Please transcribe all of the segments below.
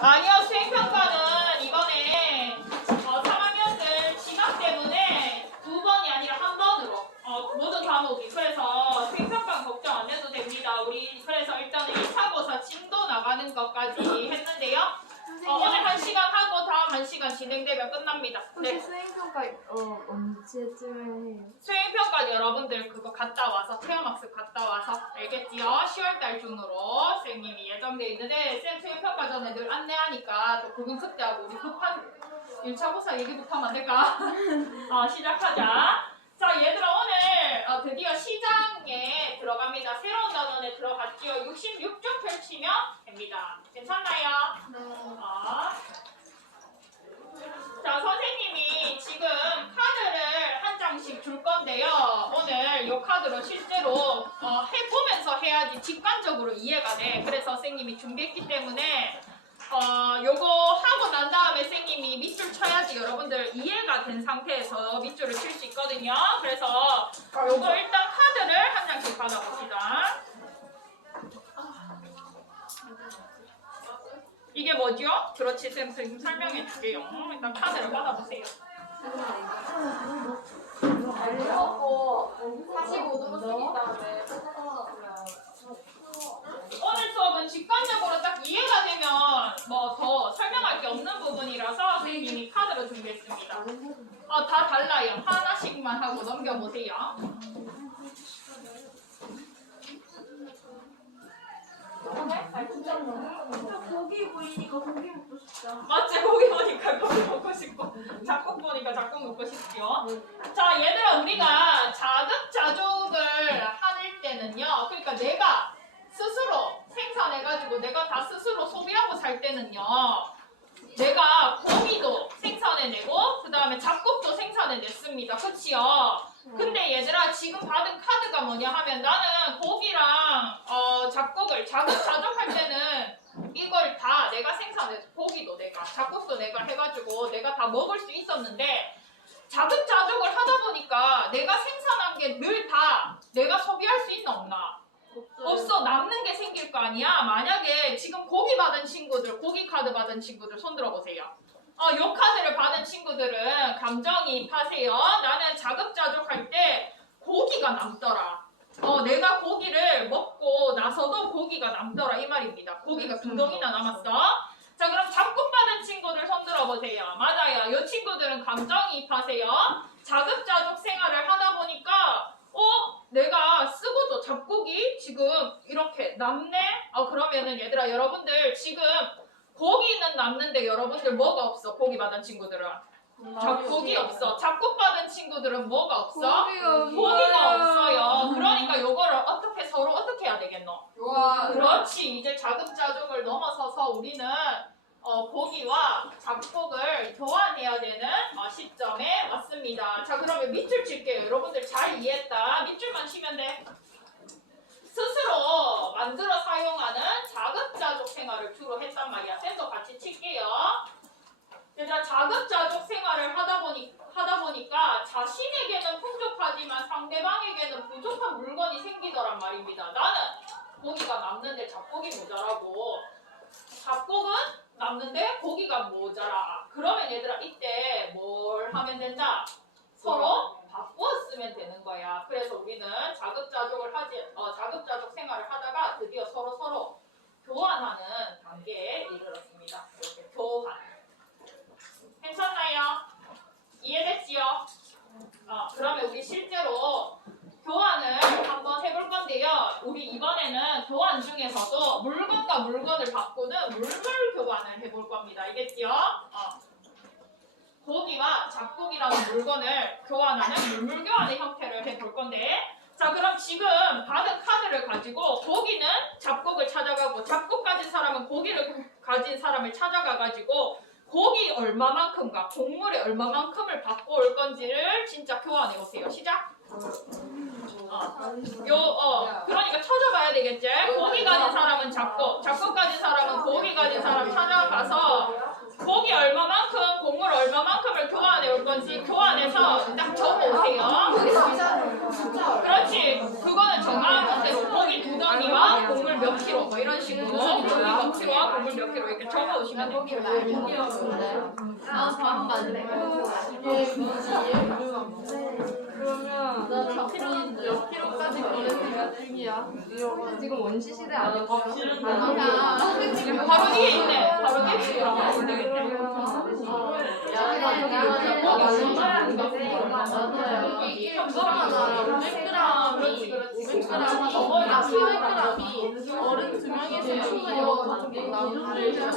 아니요, 수행평가는 이번에 3학년들 진학 때문에 2번이 아니라 1번으로 모든 과목이. 그래서 수행평가는 걱정 안 해도 됩니다. 우리 그래서 일단은 1차고사 진도 나가는 것까지 했는데요. 오늘 1시간 하고 다음 1시간 진행되면 끝납니다. 혹시 수행평가 언제쯤에 해요? 수행평가 여러분들 그거 갔다 와서 체험학습 갔다 와서 알겠지요? 10월달 중으로 선생님이 예정돼 있는데 쌤 수행평가 전에 늘 안내하니까 또 구분숙제하고 우리 급한 1차고사 얘기부터 하면 안 될까? 시작하자. 자, 얘들아 오늘 드디어 시장에 들어갑니다. 새로운 단원에 들어갔지요. 66쪽 펼치면 됩니다. 괜찮나요? 네. 자, 선생님이 지금 카드를 한 장씩 줄 건데요. 오늘 이 카드로 실제로 해보면서 해야지 직관적으로 이해가 돼. 그래서 선생님이 준비했기 때문에 요거 하고 난 다음에 선생님이 밑줄 쳐야지 여러분들 이해가 된 상태에서 밑줄을 칠 수 있거든요. 그래서 요거 일단 카드를 한 장씩 받아봅시다. 이게 뭐죠? 그렇지, 쌤 지금 설명해 줄게요. 일단 카드를 받아보세요. 45도 쓰기 다음에 오늘 수업은 직관적으로 딱 이해가 되면 뭐 더 설명할 게 없는 부분이라서 선생님이 카드로 준비했습니다. 다 달라요. 하나씩만 하고 넘겨보세요. 고기 보이니까 고기 먹고 싶다. 맞지? 고기 보니까 고기 먹고 싶고 작곡 보니까 작곡 먹고 싶죠. 자, 얘들아 우리가 자급자족을 할 때는요. 그러니까 내가 스스로 생산해가지고 내가 다 스스로 소비하고 살 때는요. 내가 고기도 생산해내고 그 다음에 작곡도 생산해냈습니다. 그치요? 근데 얘들아 지금 받은 카드가 뭐냐 하면 나는 고기랑 작곡을 자급자족할 때는 이걸 다 내가 생산해서 고기도 내가 작곡도 내가 해가지고 내가 다 먹을 수 있었는데 자급자족을 하다 보니까 내가 생산한 게 늘 다 내가 소비할 수 있나 없나? 없어. 남는 게 생길 거 아니야. 만약에 지금 고기 받은 친구들, 고기 카드 받은 친구들 손 들어보세요. 요 카드를 받은 친구들은 감정이입하세요. 나는 자급자족할 때 고기가 남더라. 내가 고기를 먹고 나서도 고기가 남더라 이 말입니다. 고기가 두 덩이나 남았어. 자, 그럼 작곡 받은 친구들 손 들어보세요. 맞아요. 이 친구들은 감정이입하세요. 자급자족 생활을 하다 보니까 내가 쓰고도 작곡이 지금 이렇게 남네? 그러면은 얘들아 여러분들 지금 고기는 남는데 여러분들 뭐가 없어? 고기 받은 친구들은 작곡이 없어. 작곡 받은 친구들은 뭐가 없어? 고기가 없어요. 그러니까 요거를 서로 어떻게 해야 되겠노? 그렇지. 이제 자급자족을 넘어서서 우리는 고기와 작곡을 교환해야 되는 시점에 왔습니다. 자, 그러면 밑줄 칠게요. 여러분들 잘 이해했다. 밑줄만 치면 돼. 스스로 만들어 사용하는 자급자족 생활을 주로 했단 말이야. 쌤도 같이 칠게요. 얘들아 자급자족 생활을 하다 보니까 자신에게는 풍족하지만 상대방에게는 부족한 물건이 생기더란 말입니다. 나는 고기가 남는데 작곡이 모자라고 작곡은 남는데 고기가 모자라. 그러면 얘들아 이때 뭘 하면 된다? 서로 바꾸어 쓰면 되는 거야. 그래서 우리는 자급자족 생활을 하다가 드디어 서로 교환하는 단계에 이르렀습니다. 이렇게 교환. 괜찮나요? 이해됐지요? 그러면 우리 실제로 교환을 한번 해볼 건데요. 우리 이번에는 교환 중에서도 물건과 물건을 바꾸는 물물 교환을 해볼 겁니다. 알겠지요? 고기와 작곡이라는 물건을 교환하는 물물 교환의 형태를 해볼 건데, 자, 그럼 지금 받은 카드를 가지고 고기는 작곡을 찾아가고 작곡 가진 사람은 고기를 가진 사람을 찾아가가지고 고기 얼마만큼과 곡물의 얼마만큼을 받고 올 건지를 진짜 교환해 오세요. 시작. 그러니까 쳐줘봐야 되겠지. 고기 가진 사람은 작곡 가진 사람은 고기 가진 사람 찾아가서 고기 얼마만큼, 곡물 얼마만큼을 교환해 올 건지 교환해서 딱 적어오세요. 그렇지. 그거는 정확한 대로 고기 2덩이와 곡물 곡물 몇 킬로 뭐 이런 식으로 고기 몇 킬로와 곡물 몇 킬로 이렇게 적어오시면 됩니다. 다음 갈래. 그러면 몇 킬로까지 보내는 중이야? 지금 원시 시대 아니야? 지금 바로 뒤에 있네. 바로 뒤에 있으면 되겠네. 그렇지, 그렇지. 500g이 어른 두 명이서 충분히 먹어도 아니면 그냥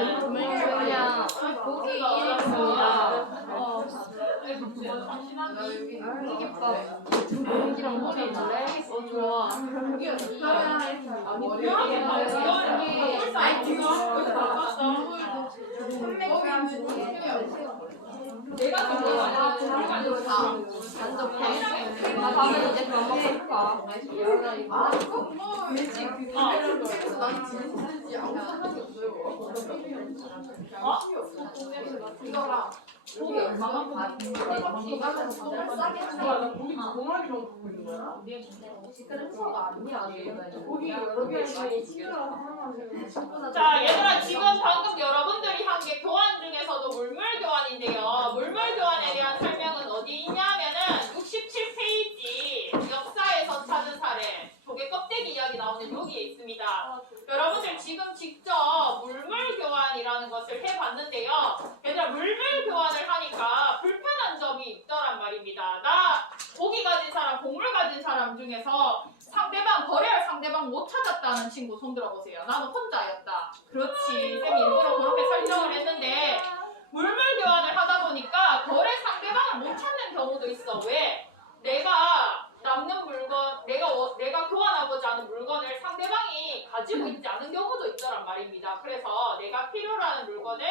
어른 두 명이서 그냥 고기 1인분이랑 고기밥 고기랑 홀이 있는데? 좋아. 내가 다음에 이제 그만 먹고 싶어. 이거랑 고기 얼마만큼 자, 얘들아 지금 방금 여러분들이 한 게 교환 중에서도 물물 교환인데요. 물물 교환에 대한 설명은 어디 있냐면은 67페이지 역사에서 찾은 사례 조개 껍데기 이야기 나오는 여기에 있습니다. 여러분들 지금 직접 물물 교환이라는 것을 해봤는데요. 얘들아 물물 교환을 하니까 불편한 점이 있더란 말입니다. 나 고기 가진 사람, 곡물 가진 사람 중에서 상대방 거래할 상대방 못 찾았다는 친구 손 들어보세요. 나는 혼자였다. 그렇지. 쌤이 일부러 그렇게 설정을 했는데 물물 교환을 하다 보니까 거래 상대방을 못 찾는 경우도 있어. 왜? 내가 남는 물건, 내가 교환하고자 하는 물건을 상대방이 가지고 있지 않은 경우도 있더란 말입니다. 그래서 내가 필요로 하는 물건을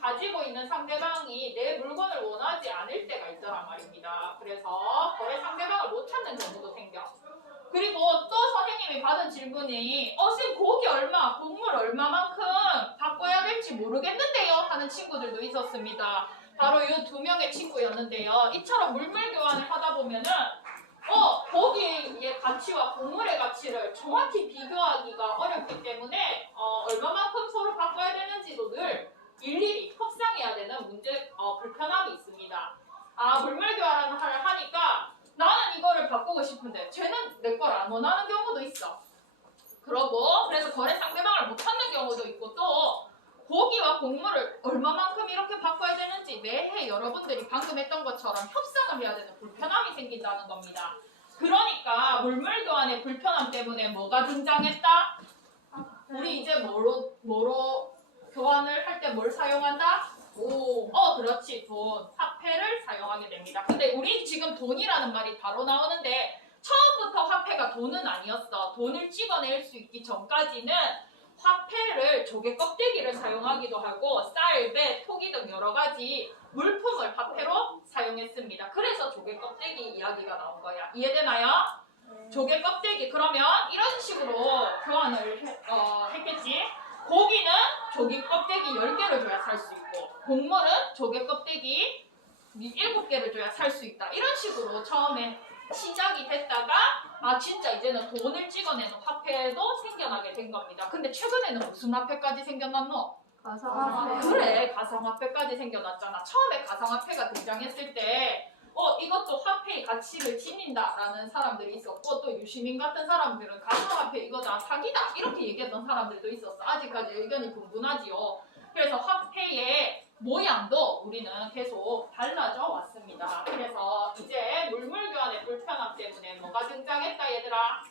가지고 있는 상대방이 내 물건을 원하지 않을 때가 있더란 말입니다. 그래서 거래 상대방을 못 찾는 경우도 생겨. 그리고 또 선생님이 받은 질문이 쌤 고기 얼마, 곡물 얼마만큼 바꿔야 될지 모르겠는데요 하는 친구들도 있었습니다. 바로 이 두 명의 친구였는데요. 이처럼 물물 교환을 하다 보면은 고기의 가치와 곡물의 가치를 정확히 비교하기가 어렵기 때문에 얼마만큼 서로 바꿔야 되는지도 늘 일일이 협상해야 되는 불편함이 있습니다. 물물 교환을 하니까 나는 이거를 바꾸고 싶은데 쟤는 내 걸 안 원하는 경우도 있어. 그래서 거래 상대방을 못 찾는 경우도 있고 또 고기와 곡물을 얼마만큼 이렇게 바꿔야 되는지 매해 여러분들이 방금 했던 것처럼 협상을 해야 되는 불편함이 생긴다는 겁니다. 그러니까 물물 교환의 불편함 때문에 뭐가 등장했다? 우리 이제 뭐로 교환을 할 때 뭘 사용한다? 그렇지. 돈, 화폐를 사용하게 됩니다. 근데 우리 지금 돈이라는 말이 바로 나오는데 처음부터 화폐가 돈은 아니었어. 돈을 찍어낼 수 있기 전까지는 화폐를 조개 껍데기를 사용하기도 하고 쌀, 배, 토기 등 여러 가지 물품을 화폐로 사용했습니다. 그래서 조개 껍데기 이야기가 나온 거야. 이해되나요? 조개 껍데기 그러면 이런 식으로 교환을 했겠지. 고기는 조개 껍데기 10개를 줘야 살 수 있고 곡물은 조개 껍데기 7개를 줘야 살 수 있다. 이런 식으로 처음에 시작이 됐다가 진짜 이제는 돈을 찍어내는 화폐도 생겨나게 된 겁니다. 근데 최근에는 무슨 화폐까지 생겨났노? 가상화폐. 그래, 가상화폐까지 생겨났잖아. 처음에 가상화폐가 등장했을 때 이것도 화폐의 가치를 지닌다라는 사람들이 있었고 또 유시민 같은 사람들은 가상화폐 이거다 사기다 이렇게 얘기했던 사람들도 있었어. 아직까지 의견이 분분하지요. 그래서 화폐의 모양도 우리는 계속 달라져 왔습니다. 그래서 이제 물물 교환의 불편함 때문에 뭐가 등장했다 얘들아?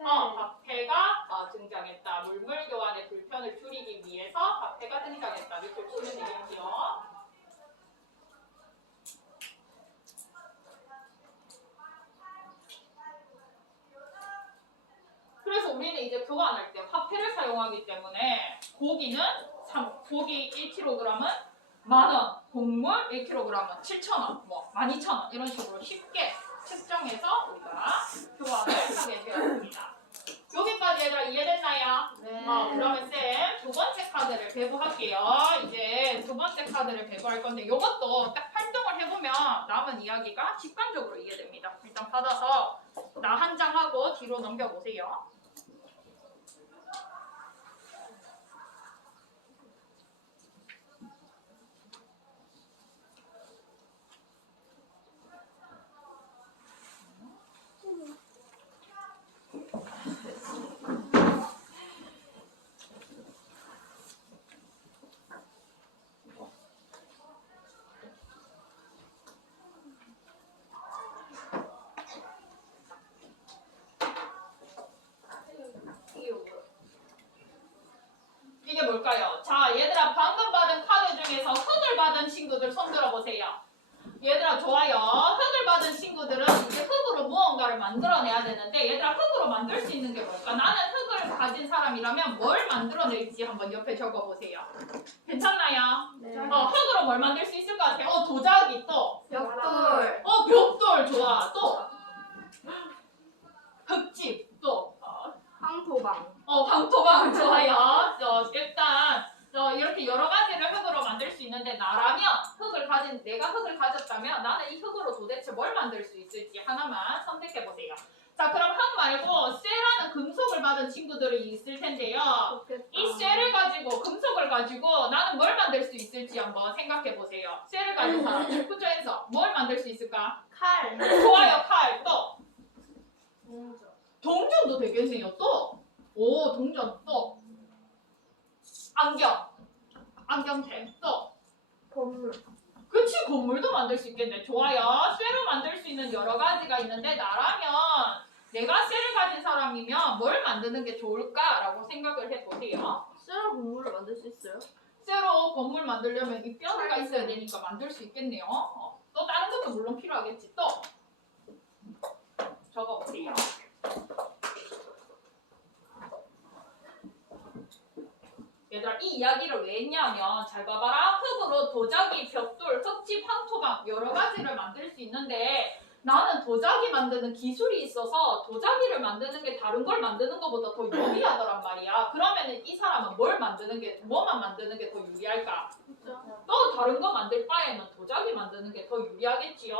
화폐가 등장했다. 물물 교환의 불편을 줄이기 위해서 화폐가 등장했다. 밑줄 치면 되겠지요. 그래서 우리는 이제 교환할 때 화폐를 사용하기 때문에 고기 1kg은 10,000원, 곡물 1kg은 7,000원, 12,000원 이런 식으로 쉽게 측정해서 우리가 교환을 하게 되었습니다. 여기까지 얘들아 이해됐나요? 네. 그러면 쌤 두 번째 카드를 배부할게요. 이제 두 번째 카드를 배부할 건데 이것도 딱 활동을 해보면 남은 이야기가 직관적으로 이해됩니다. 일단 받아서 나 한 장 하고 뒤로 넘겨보세요. 좋아요. 흙을 받은 친구들은 이제 흙으로 무언가를 만들어내야 되는데 얘들아 흙으로 만들 수 있는 게 뭘까? 나는 흙을 가진 사람이라면 뭘 만들어낼지 한번 옆에 적어보세요. 괜찮나요? 네. 흙으로 뭘 만들 수 있을 것 같아요? 도자기 또. 벽돌. 벽돌 좋아. 또. 흙집 또. 황토방. 황토방 좋아요. 일단 이렇게 여러 가지를 흙으로 만들 수 있는데 나라면 내가 흙을 가졌다면 나는 이 흙으로 도대체 뭘 만들 수 있을지 하나만 선택해 보세요. 자 그럼 흙 말고 쇠라는 금속을 받은 친구들이 있을 텐데요. 이 쇠를 가지고 금속을 가지고 나는 뭘 만들 수 있을지 한번 생각해 보세요. 쇠를 가진 사람 구조에서 뭘 만들 수 있을까? 칼. 좋아요. 칼 또. 동전도 되겠네요. 또. 동전 또. 안경템 또. 건물. 그치 건물도 만들 수 있겠네. 좋아요. 쇠로 만들 수 있는 여러 가지가 있는데 나라면 내가 쇠를 가진 사람이면 뭘 만드는 게 좋을까라고 생각을 해보세요. 쇠로 건물을 만들 수 있어요? 쇠로 건물 만들려면 이 뼈가 있어야 되니까 만들 수 있겠네요. 또 다른 것도 물론 필요하겠지. 또 적어보세요. 얘들아 이 이야기를 왜 했냐면 잘 봐봐라. 흙으로 도자기, 벽돌, 흙집, 황토방 여러 가지를 만들 수 있는데 나는 도자기 만드는 기술이 있어서 도자기를 만드는 게 다른 걸 만드는 것보다 더 유리하더란 말이야. 그러면은 이 사람은 뭐만 만드는 게 더 유리할까? 또 다른 거 만들 바에는 도자기 만드는 게 더 유리하겠지요.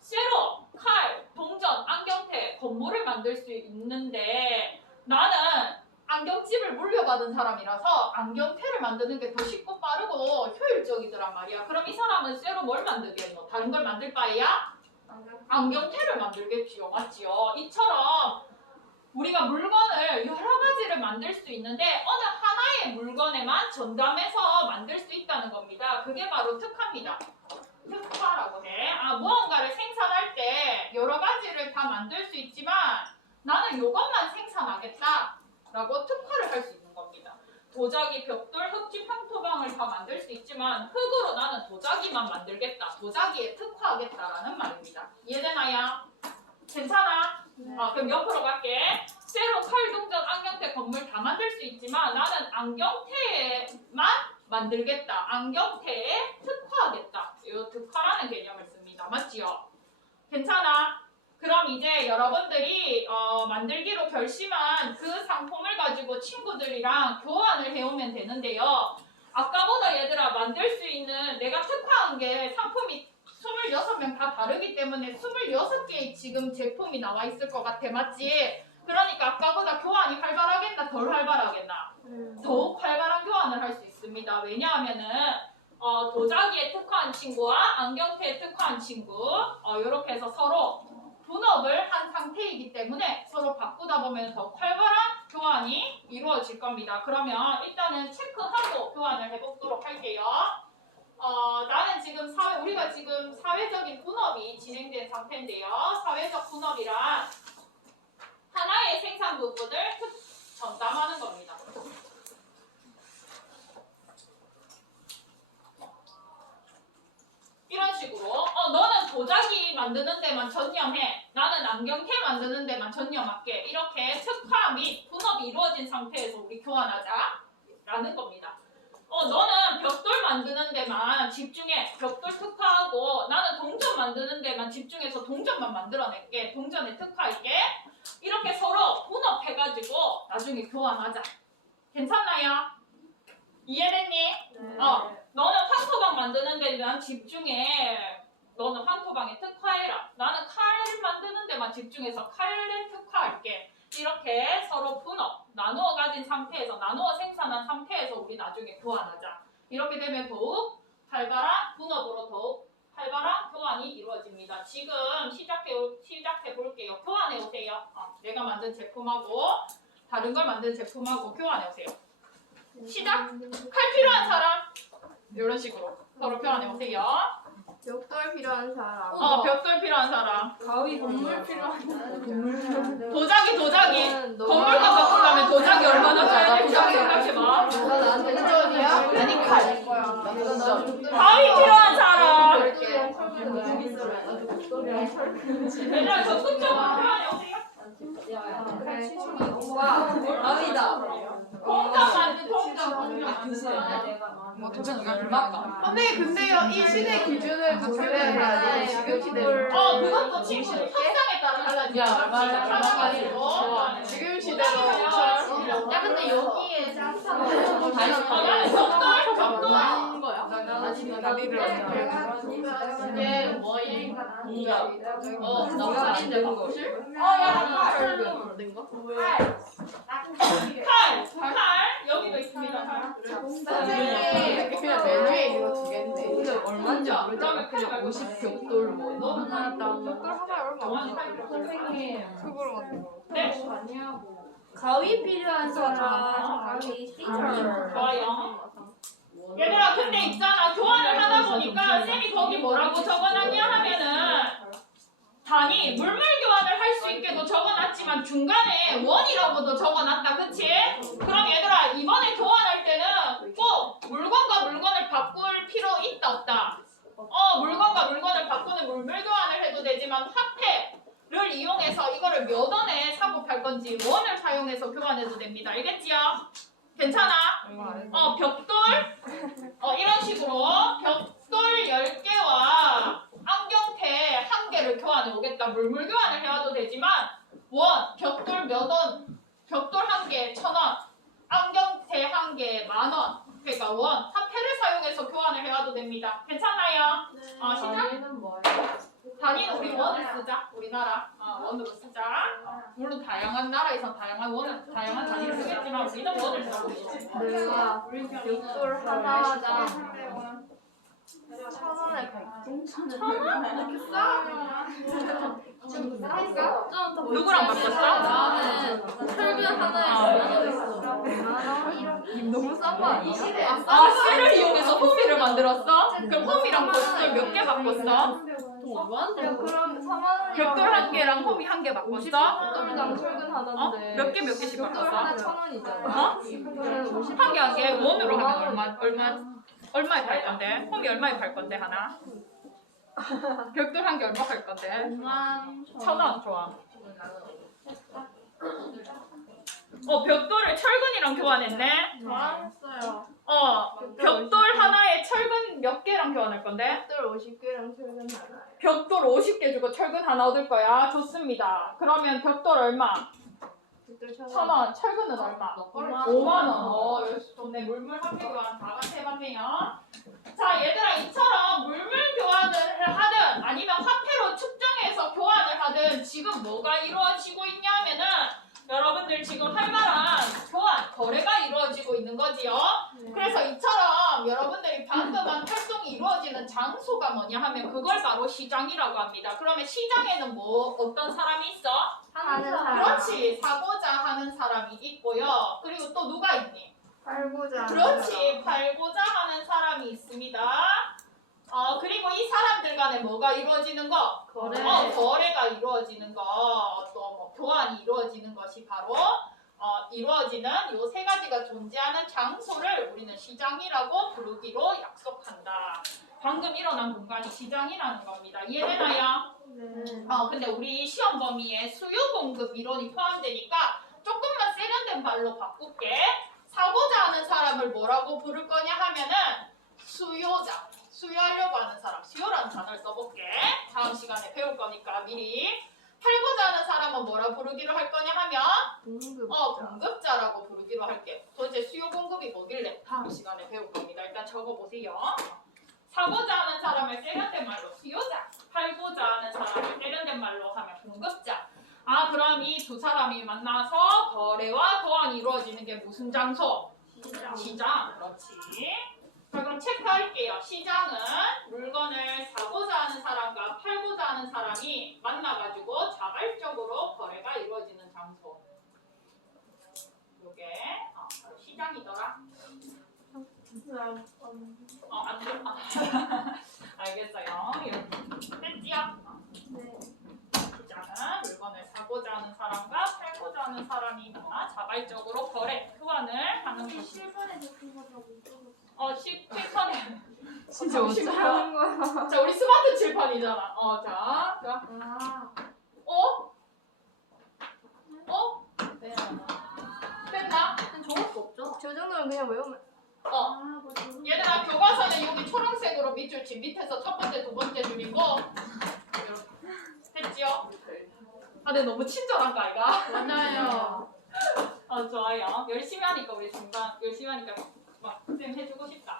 쇠로 칼, 동전, 안경테, 건물을 만들 수 있는데 나는 안경집을 물려받은 사람이라서 안경테를 만드는 게 더 쉽고 빠르고 효율적이더란 말이야. 그럼 이 사람은 쇠로 뭘 만들겠노? 다른 걸 만들 바에야 안경테를 만들겠지요. 맞지요? 이처럼 우리가 물건을 여러 가지를 만들 수 있는데 어느 하나의 물건에만 전담해서 만들 수 있다는 겁니다. 그게 바로 특화입니다. 특화라고 해. 무언가를 생산할 때 여러 가지를 다 만들 수 있지만 나는 이것만 생산하겠다 라고 특화를 할 수 있는 겁니다. 도자기, 벽돌, 흙집, 황토방을 다 만들 수 있지만 흙으로 나는 도자기만 만들겠다. 도자기에 특화하겠다라는 말입니다. 이해되나요? 괜찮아? 네. 그럼 옆으로 갈게. 쇠로 칼, 동전, 안경테, 건물 다 만들 수 있지만 나는 안경테만 만들겠다. 안경테에 특화하겠다. 이 특화라는 개념을 씁니다. 맞지요? 괜찮아? 그럼 이제 여러분들이 만들기로 결심한 그 상품을 가지고 친구들이랑 교환을 해오면 되는데요. 아까보다 얘들아 만들 수 있는 내가 특화한 게 상품이 26명 다 다르기 때문에 26개의 지금 제품이 나와 있을 것 같아. 맞지? 그러니까 아까보다 교환이 활발하겠나? 덜 활발하겠나? 더욱 활발한 교환을 할 수 있습니다. 왜냐하면은 도자기에 특화한 친구와 안경테에 특화한 친구 이렇게 해서 서로 분업을 한 상태이기 때문에 서로 바꾸다 보면 더 활발한 교환이 이루어질 겁니다. 그러면 일단은 체크하고 교환을 해보도록 할게요. 나는 지금 우리가 지금 사회적인 분업이 진행된 상태인데요. 사회적 분업이란 하나의 생산 부분을 전담하는 겁니다. 이런 식으로 너는 도자기 만드는 데만 전념해. 나는 안경테 만드는 데만 전념할게. 이렇게 특화 및 분업이 이루어진 상태에서 우리 교환하자 라는 겁니다. 너는 벽돌 만드는 데만 집중해. 벽돌 특화하고 나는 동전 만드는 데만 집중해서 동전만 만들어낼게. 동전에 특화할게. 이렇게 서로 분업해가지고 나중에 교환하자. 괜찮나요? 이해됐니? 네. 너는 황토방 만드는 데만 집중해. 너는 황토방에 특화해라. 나는 칼 만드는 데만 집중해서 칼에 특화할게. 이렇게 서로 분업, 나누어 가진 상태에서, 나누어 생산한 상태에서 우리 나중에 교환하자. 이렇게 되면 더욱 활발한 분업으로 더욱 활발한 교환이 이루어집니다. 지금 시작해 볼게요. 교환해 오세요. 내가 만든 제품하고 다른 걸 만든 제품하고 교환해 오세요. 시작! 칼 필요한 사람? 이런 식으로 서로 교환해 오세요. 벽돌 필요한 사람. 벽돌 필요한 사람. 가위 건물 필요한 사람. 도자기. 건물값 바꾸려면 도자기 얼마나 줘야 돼? 도자기 생각해봐. 동전이야? 아니 칼. 가위 필요한 사람. 얘들아 적극적으로 교환해 오세요. 선생님 근데요 이 시대 기준을 고려해야 지금 시대를 그것도 친구 학상에 따라 달라지죠. 지금 시대로 야 근데 여기에 이게 뭐이 남자인데 바꾸실? 칼 여기도 있습니다. 칼. 선생님 그냥 메뉴에 있는 거 두 개인데 근데 얼마인지 모르면 그냥 50벽돌 뭐 너무 선생님 네. 가위 필요한 사람 좋아요. 얘들아 근데 있잖아 교환을 하다 보니까 쌤이 거기 뭐라고 적어놨냐 하면은 단위 물물 교환을 할 수 있게도 적어놨지만 중간에 원이라고도 적어놨다 그치? 그럼 얘들아 이번에 교환할 때는 꼭 물건과 물건을 바꿀 필요 있다 없다? 물건과 물건을 바꾸는 물물 교환을 해도 되지만 화폐를 이용해서 이거를 몇 원에 사고 팔 건지 원을 사용해서 교환해도 됩니다. 알겠지요? 괜찮아? 벽돌 이런 식으로 벽돌 10개와 안경테 1개를 교환해 오겠다. 물물 교환을 해와도 되지만 원, 벽돌 몇 원, 벽돌 1개 1,000원, 안경테 1개 10,000원. 그러니까 원, 화폐를 사용해서 교환을 해와도 됩니다. 괜찮아요? 시작? 단위는 우리 원을 쓰자. 우리나라 원으로 쓰자. 물론 다양한 나라에서 다양한 단위를 쓰겠지만 우리는 원을 쓰고 있지. 내가 벽돌 하나당 1,000원에 갈게. 1,000원? 누구랑 바꿨어? 나는 철근 하나에 5,000원. 너무 싼 거 아니야? 쇠를 이용해서 호미를 만들었어? 그럼 호미랑 벽돌 몇 개 바꿨어? 그럼 4만원이면 벽돌 1개랑 호미 1개 바꿨어? 벽돌당 철근 하나인데 몇 개씩 벽돌 바꿨어? 하나 1,000원이잖아. 그러면 1개 원으로 하면 얼마에 팔 건데? 홈이 얼마에 팔 건데 하나? 벽돌 1개 얼마 팔 건데? 1,000원 좋아. 벽돌을 철근이랑 교환했네? 잘했어요. 벽돌 하나에 철근 몇 개랑 교환할 건데? 벽돌 50개랑 철근 하나. 벽돌 50개 주고 철근 하나 얻을 거야. 좋습니다. 그러면 벽돌 얼마? 벽돌 1,000원. 철근은 얼마? 5만원. 역시 좋네. 물물 화폐 교환 다 같이 해봤네요. 자, 얘들아, 이처럼 물물 교환을 하든 아니면 화폐로 측정해서 교환을 하든 지금 뭐가 이루어지고 있냐면은 여러분들 지금 활발한 교환, 거래가 이루어지고 있는 거지요. 그래서 이처럼 여러분들이 방금 한 활동이 이루어지는 장소가 뭐냐 하면 그걸 바로 시장이라고 합니다. 그러면 시장에는 어떤 사람이 있어? 하는 사람. 그렇지. 사고자 하는 사람이 있고요. 그리고 또 누가 있니? 팔고자. 그렇지. 팔고자 하는 사람이 있습니다. 그리고 이 사람들 간에 뭐가 이루어지는 거? 거래. 거래가 이루어지는 거, 또 뭐 교환이 이루어지는 것이 바로 이루어지는 요 세 가지가 존재하는 장소를 우리는 시장이라고 부르기로 약속한다. 방금 일어난 공간이 시장이라는 겁니다. 이해되나요? 네. 근데 우리 시험 범위에 수요 공급 이론이 포함되니까 조금만 세련된 말로 바꿀게. 사고자 하는 사람을 뭐라고 부를 거냐 하면은 수요자. 수요하려고 하는 사람. 수요라는 단어를 써볼게. 다음 시간에 배울 거니까 미리. 팔고자 하는 사람은 뭐라 부르기로 할 거냐 하면 공급자라고 부르기로 할게. 도대체 수요 공급이 뭐길래 다음 시간에 배울 겁니다. 일단 적어보세요. 사고자 하는 사람을 세련된 말로 수요자, 팔고자 하는 사람을 세련된 말로 하면 공급자. 그럼 이 두 사람이 만나서 거래와 교환이 이루어지는 게 무슨 장소? 시장. 그렇지. 자, 그럼 체크할게요. 시장은 물건을 사고자 하는 사람과 팔고자 하는 사람이 만나가지고 자발적으로 거래가 이루어지는 장소. 요게 바로 시장이더라. 안 돼? 알겠어요. 됐지요? 네. 시장은 물건을 사고자 하는 사람과 팔고자 하는 사람이 만나 자발적으로 거래, 교환을 하는 것입니다. 7번에 적힌 거라고. 10편에 진짜 어쩌라는 거야. 자, 우리 스마트 칠판이잖아. 자. 아. 어? 됐나? 저것도 없죠? 저 정도는 그냥 외우면. 얘들아, 교과서는 여기 초록색으로 밑줄 친 밑에서 첫 번째, 두 번째 줄이고. 됐지요? 근데 너무 친절한가, 이가? 맞아요. 좋아요. 열심히 하니까 우리 중간 열심히 하니까 막 쌤 해주고 싶다.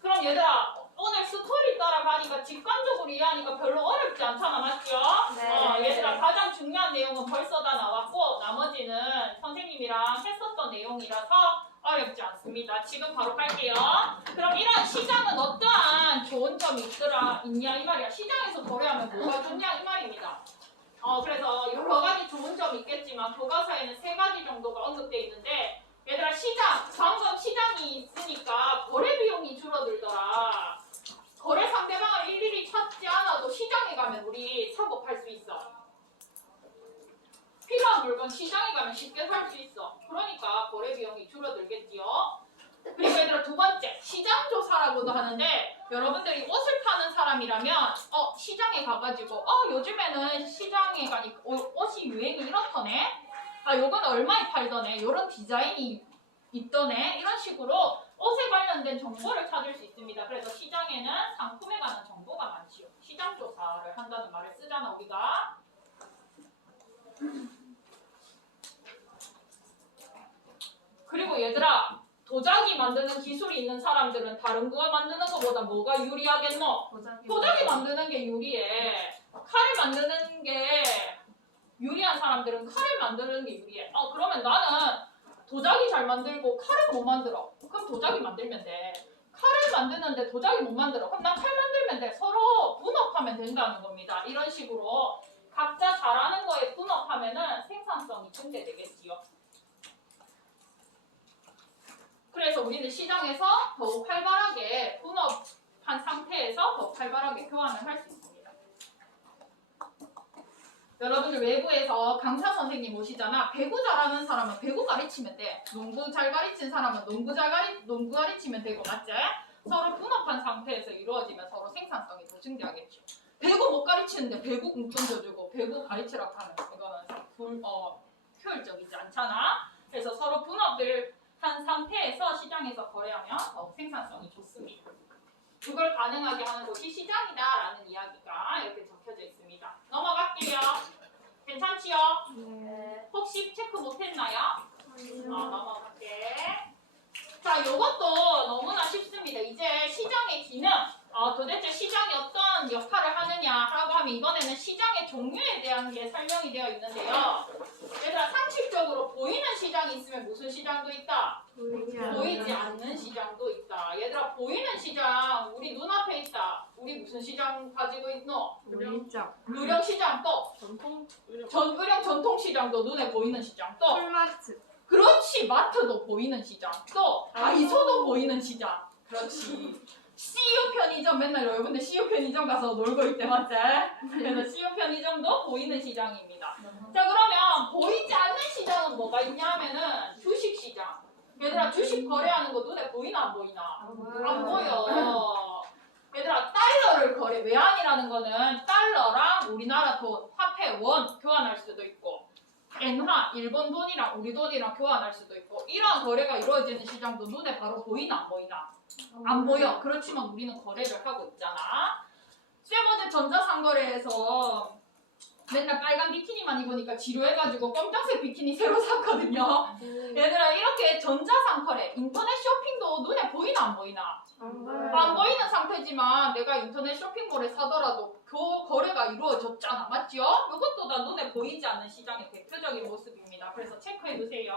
그럼 얘들아, 오늘 스토리 따라가니까 직관적으로 이해하니까 별로 어렵지 않잖아, 맞죠? 네. 얘들아, 가장 중요한 내용은 벌써 다 나왔고 나머지는 선생님이랑 했었던 내용이라서 어렵지 않습니다. 지금 바로 갈게요. 그럼 이런 시장은 어떠한 좋은 점이 있냐 이 말이야. 시장에서 거래하면 뭐가 좋냐 이 말입니다. 그래서 여러 가지 좋은 점이 있겠지만 교과서에는 3가지 정도가 언급되어 있는데, 얘들아, 시장, 방금 시장이 있으니까 거래 비용이 줄어들더라. 거래 상대방을 일일이 찾지 않아도 시장에 가면 우리 사고 팔 수 있어. 필요한 물건 시장에 가면 쉽게 살 수 있어. 그러니까 거래 비용이 줄어들겠지요. 그리고 얘들아, 두 번째, 시장 조사라고도 하는데, 여러분들이 옷을 파는 사람이라면 시장에 가가지고 요즘에는 시장에 가니까 옷이 유행이 이렇더네, 요건 얼마에 팔더네, 요런 디자인이 있더네, 이런 식으로 옷에 관련된 정보를 찾을 수 있습니다. 그래서 시장에는 상품에 관한 정보가 많지요. 시장 조사를 한다는 말을 쓰잖아, 우리가. 그리고 얘들아, 도자기 만드는 기술이 있는 사람들은 다른 거 만드는 것보다 뭐가 유리하겠노? 도자기 만드는 게 유리해. 칼을 만드는 게 유리한 사람들은 칼을 만드는 게 유리해. 그러면 나는 도자기 잘 만들고 칼은 못 만들어. 그럼 도자기 만들면 돼. 칼을 만드는데 도자기 못 만들어. 그럼 난 칼 만들면 돼. 서로 분업하면 된다는 겁니다. 이런 식으로 각자 잘하는 거에 분업하면은 생산성이 증대되겠지요. 그래서 우리는 시장에서 더욱 활발하게 분업한 상태에서 더욱 활발하게 교환을 할 수 있습니다. 여러분들 외부에서 강사 선생님 오시잖아. 배구 잘하는 사람은 배구 가르치면 돼. 농구 잘 가르치는 사람은 농구 가르치면 되고, 맞지? 서로 분업한 상태에서 이루어지면 서로 생산성이 더 증대하겠죠. 배구 못 가르치는데 배구 용돈 더 주고 배구 가르치라고 하면 이거는 효율적이지 않잖아. 그래서 서로 분업을 한 상태에서 시장에서 거래하면 더욱 생산성이 좋습니다. 그걸 가능하게 하는 곳이 시장이다라는 이야기가 이렇게 적혀져 있습니다. 넘어갈게요. 괜찮지요? 네. 혹시 체크 못했나요? 넘어갈게. 자, 요것도 너무나 쉽습니다. 이제 시장의 기능, 도대체 시장이 어떤 역할을 하느냐라고 하면 이번에는 시장의 종류에 대한 게 설명이 되어 있는데요. 얘들아, 상식적으로 보이는 시장이 있으면 무슨 시장도 있다? 보이지 않는 시장도 있다. 얘들아, 보이는 시장 우리 눈앞에 있다. 우리 무슨 시장 가지고 있노? 유령 시장, 또 의령 전통시장도 눈에 보이는 시장, 또 풀마트. 그렇지, 마트도 보이는 시장, 또 다이소도 보이는 시장. 그렇지. CU 편의점, 맨날 여러분들 CU 편의점 가서 놀고 있대, 맞지? 그래서 CU 편의점도 보이는 시장입니다. 자, 그러면 보이지 않는 시장은 뭐가 있냐 하면은 주식시장. 얘들아, 주식 거래하는 거 눈에 보이나 안 보이나? 안 보여. 얘들아, 달러를 거래, 외환이라는 거는 달러랑 우리나라 돈, 화폐 원 교환할 수도 있고, 엔화, 일본 돈이랑 우리 돈이랑 교환할 수도 있고, 이런 거래가 이루어지는 시장도 눈에 바로 보이나 안 보이나? 안 보여. 그렇지만 우리는 거래를 하고 있잖아. 쌤 어제 전자상거래에서 맨날 빨간 비키니만 입으니까 지루해가지고 검정색 비키니 새로 샀거든요. 얘들아, 이렇게 전자상거래, 인터넷 쇼핑도 눈에 보이나 안 보이나? 안 보이는 상태지만 내가 인터넷 쇼핑몰에 사더라도 그 거래가 이루어졌잖아, 맞죠? 이것도 다 눈에 보이지 않는 시장의 대표적인 모습입니다. 그래서 체크해두세요.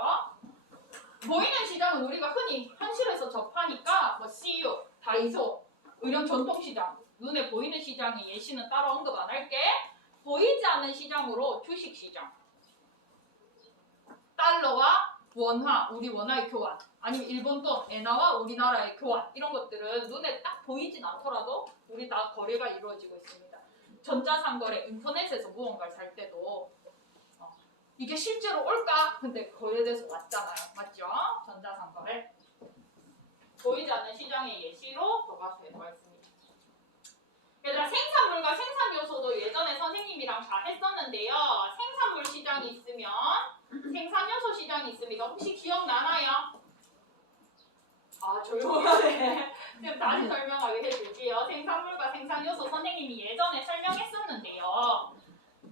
보이는 시장은 우리가 흔히 현실에서 접하니까 CU, 다이소, 의령 전통시장, 눈에 보이는 시장의 예시는 따로 언급 안 할게. 보이지 않는 시장으로 주식시장, 달러와 원화, 우리 원화의 교환, 아니면 일본 돈, 엔화와 우리나라의 교환, 이런 것들은 눈에 딱 보이진 않더라도 우리 다 거래가 이루어지고 있습니다. 전자상거래, 인터넷에서 무언가를 살 때도 이게 실제로 올까? 근데 거래돼서 왔잖아요. 맞죠? 전자상거래. 보이지 않는 시장의 예시로 교과서에 나와 있습니다. 얘들아 생산물과 생산 요소도 예전에 선생님이랑 다 했었는데요. 생산물 시장이 있으면 생산 요소 시장이 있습니다. 혹시 기억나나요? 아 조용하네. 지금 다시 설명하게 해줄게요. 생산물과 생산 요소 선생님이 예전에 설명했었는데요.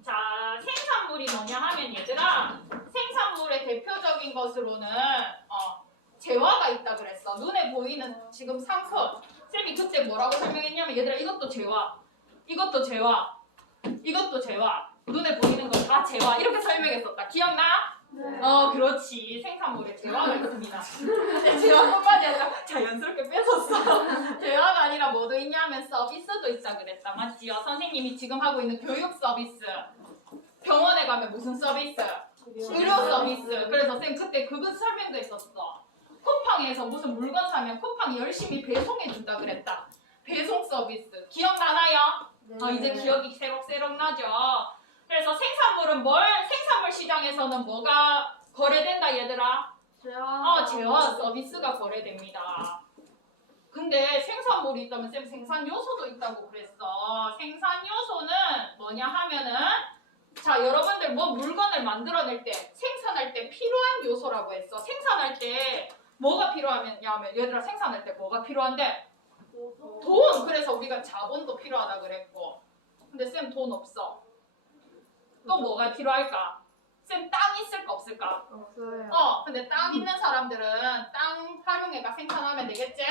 자 생산물이 뭐냐 하면 얘들아 생산물의 대표적인 것으로는 재화가 있다 그랬어. 눈에 보이는 지금 상품. 쌤이 그때 뭐라고 설명했냐면 얘들아 이것도 재화, 이것도 재화, 이것도 재화. 눈에 보이는 거 다 재화 이렇게 설명했었다. 기억나? 네. 그렇지. 생산물에 재화가 있습니다. 근데 재화뿐만이 아니라 자연스럽게 뺏었어. 재화가 아니라 뭐도 있냐면 서비스도 있다 그랬다. 맞지요? 선생님이 지금 하고 있는 교육 서비스. 병원에 가면 무슨 서비스? 의료 서비스. 그래서 쌤 그때 그거 설명도 했었어. 쿠팡에서 무슨 물건 사면 쿠팡이 열심히 배송해준다 그랬다. 배송 서비스. 기억나나요? 이제 기억이 새록새록 나죠? 그래서 생산물은 생산물 시장에서는 뭐가 거래된다 얘들아? 재화 서비스가 거래됩니다. 근데 생산물이 있다면 쌤 생산 요소도 있다고 그랬어. 생산 요소는 뭐냐 하면은 자 여러분들 뭐 물건을 만들어낼 때 생산할 때 필요한 요소라고 했어. 생산할 때 뭐가 필요하냐면 얘들아 생산할 때 뭐가 필요한데? 돈! 그래서 우리가 자본도 필요하다 그랬고 근데 쌤 돈 없어. 또 뭐가 필요할까? 쌤 땅 있을까 없을까? 없어요. 근데 땅 있는 사람들은 땅 활용해가 생산하면 되겠지?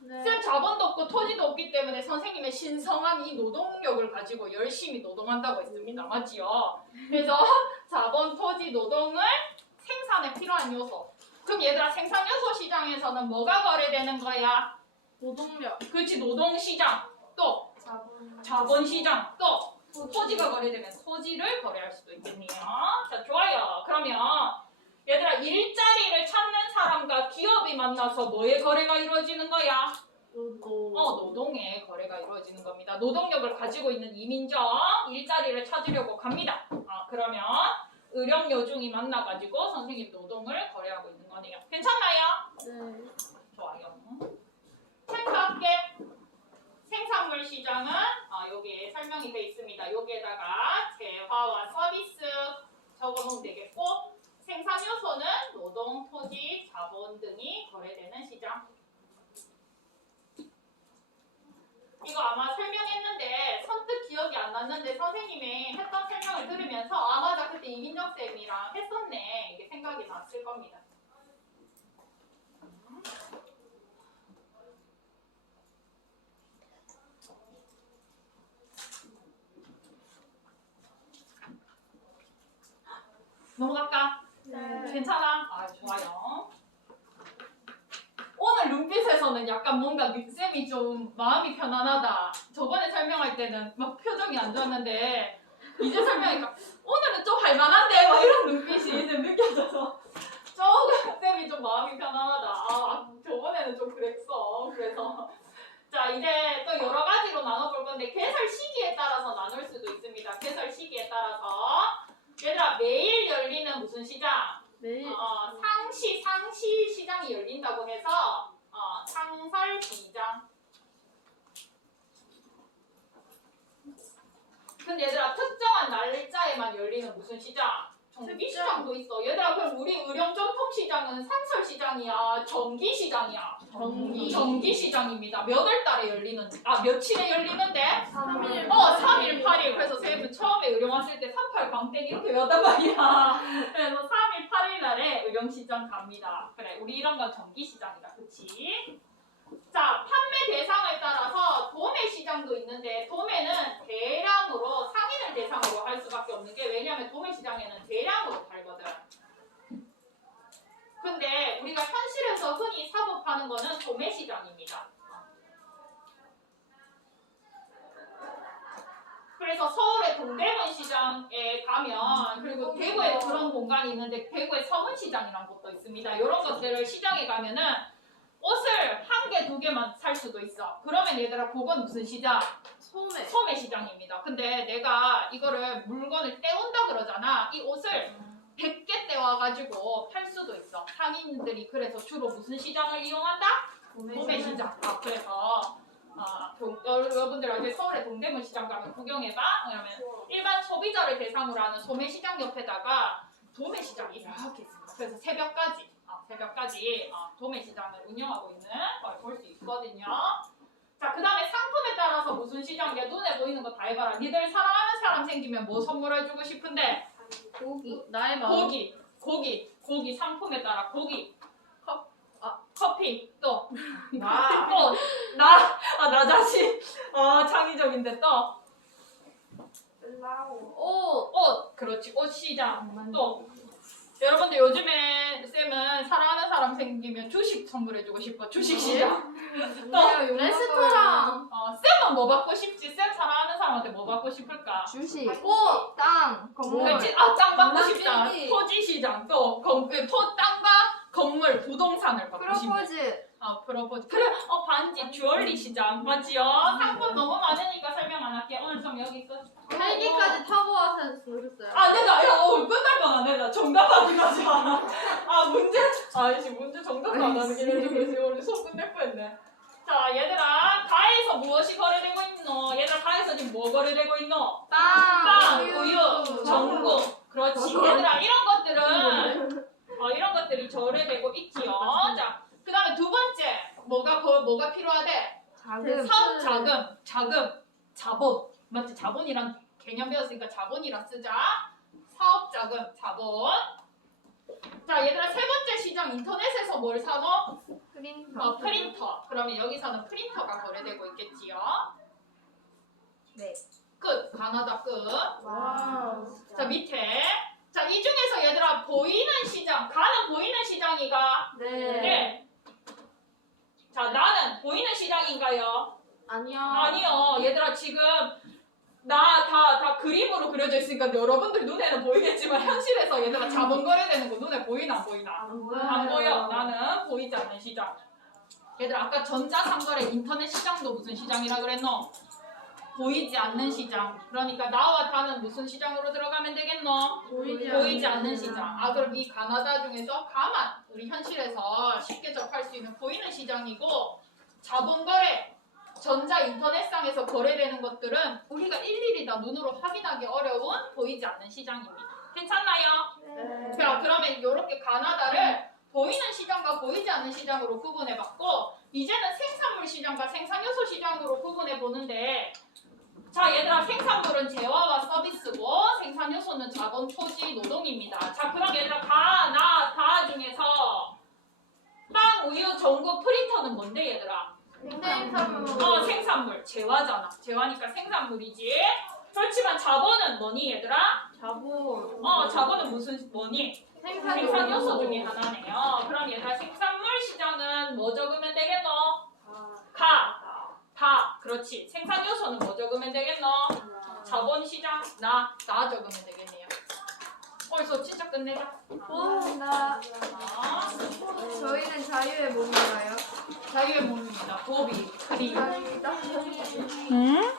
네. 쌤 자본도 없고 토지도 없기 때문에 선생님의 신성한 이 노동력을 가지고 열심히 노동한다고 했습니다. 맞지요? 그래서 자본, 토지, 노동을 생산에 필요한 요소. 그럼 얘들아 생산 요소 시장에서는 뭐가 거래되는 거야? 노동력. 그렇지 노동시장 또 자본시장 또 토지가 거래되면 토지를 거래할 수도 있겠네요. 자 좋아요. 그러면 얘들아 일자리를 찾는 사람과 기업이 만나서 뭐의 거래가 이루어지는 거야? 노동의 거래가 이루어지는 겁니다. 노동력을 가지고 있는 이민정 일자리를 찾으려고 갑니다. 그러면 의령여중이 만나가지고 선생님 노동을 거래하고 있는 거네요. 괜찮나요? 네. 좋아요. 체크할게. 생산물 시장은 여기에 설명이 되어 있습니다. 여기에다가 재화와 서비스 적어놓으면 되겠고 생산 요소는 노동, 토지, 자본 등이 거래되는 시장. 이거 아마 설명했는데 선뜻 기억이 안 났는데 선생님이 했던 설명을 들으면서 맞아 그때 이민정 쌤이랑 했었네 이게 생각이 났을 겁니다. 넘어갈까? 네. 괜찮아? 좋아요. 오늘 눈빛에서는 약간 뭔가 쌤이 좀 마음이 편안하다. 저번에 설명할 때는 막 표정이 안 좋았는데 이제 설명하니까 오늘은 좀 할만한데 막 이런 눈빛이 좀 느껴져서 조금 쌤이 좀 마음이 편안하다. 저번에는 좀 그랬어. 그래서 자 이제 또 여러 가지로 나눠볼 건데 개설 시기에 따라서 나눌 수도 있습니다. 개설 시기에 따라서 얘들아 매일 열리는 무슨 시장? 매일. 상시 시장이 열린다고 해서 상설 시장. 근데 얘들아 특정한 날짜에만 열리는 무슨 시장? 정기 시장도 있어. 얘들아 그럼 우리 의령 전통 시장은 상설 시장이야, 정기 시장이야? 정기 시장입니다. 몇 월 달에 열리는? 며칠에 열리는데? 3일. 3일, 8일. 그래서 쌤은 처음에 의령 왔을 때 38 광땡이 이렇게 외웠단 말이야. 그래서 3일, 8일 날에 의령시장 갑니다. 그래, 우리 이런 건 정기시장이다. 그치? 자, 판매 대상을 따라서 도매 시장도 있는데 도매는 대량으로 상인을 대상으로 할 수밖에 없는 게 왜냐면 도매 시장에는 대량으로 팔거든. 근데 우리가 현실에서 흔히 사고 파는 거는 도매 시장입니다. 그래서 서울의 동대문 시장에 가면 그리고 대구에 그런 공간이 있는데 대구에 서문시장이라는 곳도 있습니다. 이런 것들을 시장에 가면은 옷을 한 개, 두 개만 살 수도 있어. 그러면 얘들아 그건 무슨 시장? 소매 시장입니다. 근데 내가 이거를 물건을 떼온다 그러잖아. 이 옷을 100개 떼와가지고 팔 수도 있어. 상인들이 그래서 주로 무슨 시장을 이용한다? 도매시장 앞에서 여러분들한테 서울의 동대문 시장 가면 구경해봐. 그러면 일반 소비자를 대상으로 하는 소매시장 옆에다가 도매시장이 이렇게 있습니다. 그래서 새벽까지 도매시장을 운영하고 있는 걸 볼 수 있거든요. 자, 그 다음에 상품에 따라서 무슨 시장이야? 눈에 보이는 거 다 해봐라. 니들 사랑하는 사람 생기면 뭐 선물해주고 싶은데? 고기. 나의 마음. 고기 상품에 따라 고기. 커피 또 나. 나 자신 창의적인데 또 옷 그렇지 옷 시장 또 여러분들 요즘에 쌤은 사랑하는 사람 생기면 주식 선물해주고 싶어 주식 시장 또 레스토랑. 쌤은 뭐 받고 싶지 쌤 사랑하는 사람한테 뭐 받고 싶을까 주식, 꽃. 땅, 건물. 그렇지 땅 받고 싶다 남편이. 토지 시장 또 땅과 건물 부동산을 받고 싶네 프로포즈. 프로포즈. 그래, 반지, 주얼리 시장. 맞지요? 상품 너무 많으니까 설명 안 할게. 오늘 좀 여기 있어. 헬기까지 타고 와서 보셨어요? 끝날 뻔 내가 정답 안 가지 않아. 문제 정답도 안 하는 게 지금 우리 수업 끝낼 뻔했네. 자, 얘들아, 가에서 무엇이 거래되고 있노? 얘들아, 가에서 지금 뭐 거래되고 있노? 빵, 우유, 전구. 그렇지. 얘들아, 이런 것들이 거래되고 있지요. 자, 그 다음에 두 번째, 뭐가 필요하대? 사업 자금, 자본. 맞지? 자본이란 개념 배웠으니까 자본이라 쓰자. 사업 자금, 자본. 자, 얘들아, 세 번째 시장 인터넷에서 뭘 사노? 프린터. 그러면 여기서는 프린터가 거래되고 있겠지요. 네. 끝. 가나다 끝. 와. 자, 밑에. 자, 이 중에서 얘들아, 보이는 시장. 가는 보이는 시장이가? 네. 자, 나는 보이는 시장인가요? 아니요. 아니요. 얘들아, 지금 다 그림으로 그려져 있으니까 여러분들 눈에는 보이겠지만 현실에서 얘들아 자본 거래되는 거 눈에 보이나 안 보이나? 안 보여. 나는 보이지 않는 시장. 얘들아, 아까 전자상거래 인터넷 시장도 무슨 시장이라 그랬노? 보이지 않는 시장. 그러니까 나와 다는 무슨 시장으로 들어가면 되겠노? 보이지 않는 시장. 그럼 이 가나다 중에서 가만 우리 현실에서 쉽게 접할 수 있는 보이는 시장이고 자본거래 전자 인터넷상에서 거래되는 것들은 우리가 일일이 다 눈으로 확인하기 어려운 보이지 않는 시장입니다. 괜찮나요? 자, 그러면 이렇게 가나다를 보이는 시장과 보이지 않는 시장으로 구분해봤고 이제는 생산물 시장과 생산요소 시장으로 구분해보는데 자, 얘들아, 생산물은 재화와 서비스고 생산요소는 자본, 토지, 노동입니다. 자, 그럼 얘들아, 다 중에서 빵, 우유, 전구, 프린터는 뭔데 얘들아? 생산물. 재화잖아. 재화니까 생산물이지. 그렇지만 자본은 뭐니 얘들아? 자본은 뭐니? 생산요소 중에 하나네요. 그럼 얘들아, 생산물 시장은 뭐 적으면 되겠노? 그렇지. 생산요소는 뭐 적으면 되겠노? 자본 시장 나 적으면 되겠네요. 수업 진짜 끝내자. 감사합니다. 저희는 자유의 몸인가요? 자유의 몸입니다. 도비, 크리. 감사합니다. 응?